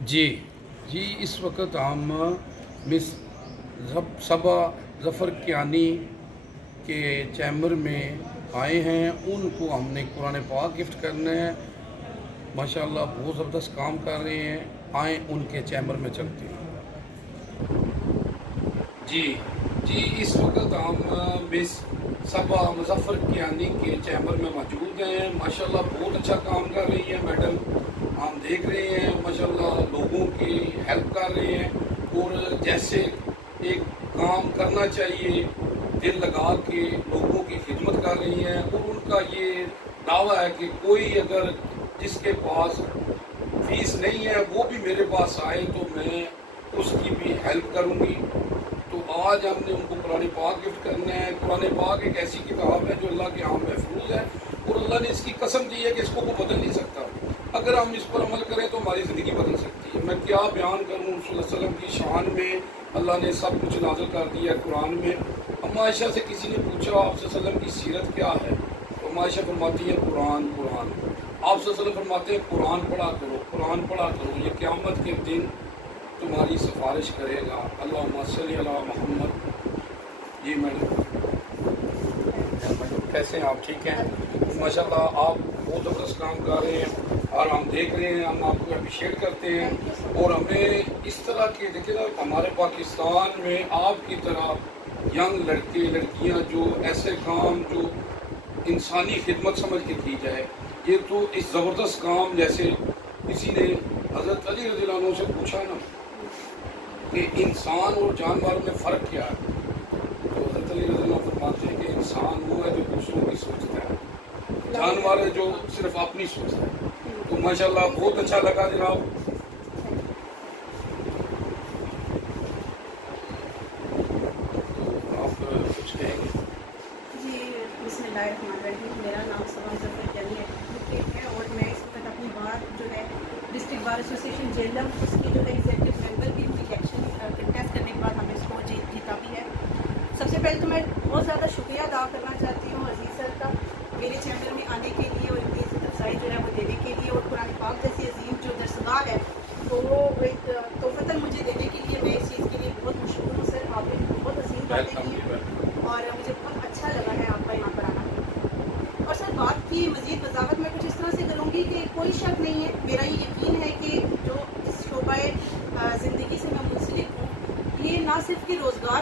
जी जी, इस वक्त हम मिस सबा ज़फ़र कियानी के चैम्बर में आए हैं। उनको हमने कुरान पाक गिफ्ट करना है। माशाल्लाह बहुत ज़बरदस्त काम कर रहे हैं। आए उनके चैम्बर में चलते हैं। जी जी, इस वक्त हम मिस सबा ज़फ़र कियानी के चैम्बर में मौजूद हैं। माशाल्लाह बहुत अच्छा काम कर रही है मैडम। हम देख रहे हैं माशाल्लाह लोगों की हेल्प कर रहे हैं और जैसे एक काम करना चाहिए दिल लगा के लोगों की खिदमत कर रही हैं। और उनका ये दावा है कि कोई अगर जिसके पास फीस नहीं है वो भी मेरे पास आए तो मैं उसकी भी हेल्प करूँगी। तो आज हमने उनको कुरान पाक गिफ्ट करना है। कुरान पाक एक ऐसी किताब है जो अल्लाह के यहाँ महफूज है और अल्लाह ने इसकी कसम दी है कि इसको कोई बदल नहीं सकता। अगर हम इस पर अमल करें तो हमारी ज़िंदगी बदल सकती है। मैं क्या बयान करूँ रसूल सल्लल्लाहु अलैहि वसल्लम की शान में। अल्लाह ने सब कुछ नाज़िल कर दिया है कुरान में। अम्मा आयशा से किसी ने पूछा आप सल्लल्लाहु अलैहि वसल्लम की सीरत क्या है, तो अम्मा आयशा फरमाती है कुरान कुरान। आप सल्लल्लाहु अलैहि वसल्लम फरमाते हैं कुरान पढ़ा करो, कुरान पढ़ा करो, ये क़यामत के दिन तुम्हारी सिफारिश करेगा। अल्लाहुम्मा सल्ली अला मोहम्मद। जी मैडम, कैसे हैं आप? ठीक हैं माशाल्लाह, आप बहुत ज़बरदस्त काम कर रहे हैं और हम देख रहे हैं, हम आपको अप्रिशिएट करते हैं। और हमें इस तरह के देखिए ना, हमारे पाकिस्तान में आपकी तरह यंग लड़के लड़कियां जो ऐसे काम जो इंसानी खिदमत समझ के की जाए, ये तो इस ज़बरदस्त काम जैसे किसी ने हज़रत अली रज़ियल्लाहु अन्हु से पूछा ना कि इंसान और जानवर में फ़र्क क्या है, तो हज़रत अली रज़ियल्लाहु अन्हु फरमाते हैं कि इंसान वो है जो दूसरों की सोचता है, जानवर है जो सिर्फ अपनी सोचता है। तो माशाल्लाह बहुत अच्छा लगा जनाब। आप कुछ कहेंगे? जी, बिस्मिल्लाहिर्रहमानिर्रहीम। मेरा नाम सबा ज़फ़र कियानी एडवोकेट है और मैं इस वक्त अपनी बार जो है डिस्ट्रिक्ट बार एसोसिएशन झेलम उसकी जो है एग्जीक्यूटिव मेंबर भी हुई। इलेक्शन कंटेस्ट करने के बाद हमें इसको जीता भी है। सबसे पहले तो मैं बहुत ज़्यादा शुक्रिया अदा करना चाहती हूँ अजीज़ सर का, मेरे चैम्बर में आने के लिए और इनकी इज़्ज़त अफ़ज़ाई जो है वो देने के लिए, और कुरान पाक जैसी अजीम जो दरसगाह है तो वो एक तोहफ़तन मुझे देने के लिए मैं इस चीज़ के लिए बहुत मशहूर हूँ। सर आपने बहुत अजीम बातें की हैं और मुझे बहुत अच्छा लगा है आपका यहाँ पर आना। और सर बात की मज़ीद वजाहत मैं कुछ इस तरह से करूँगी कि कोई शक नहीं है, मेरा ये यकीन है कि जो इस शोबाए ज़िंदगी से मैं मुंसलिक हूँ, ये ना सिर्फ कि रोज़गार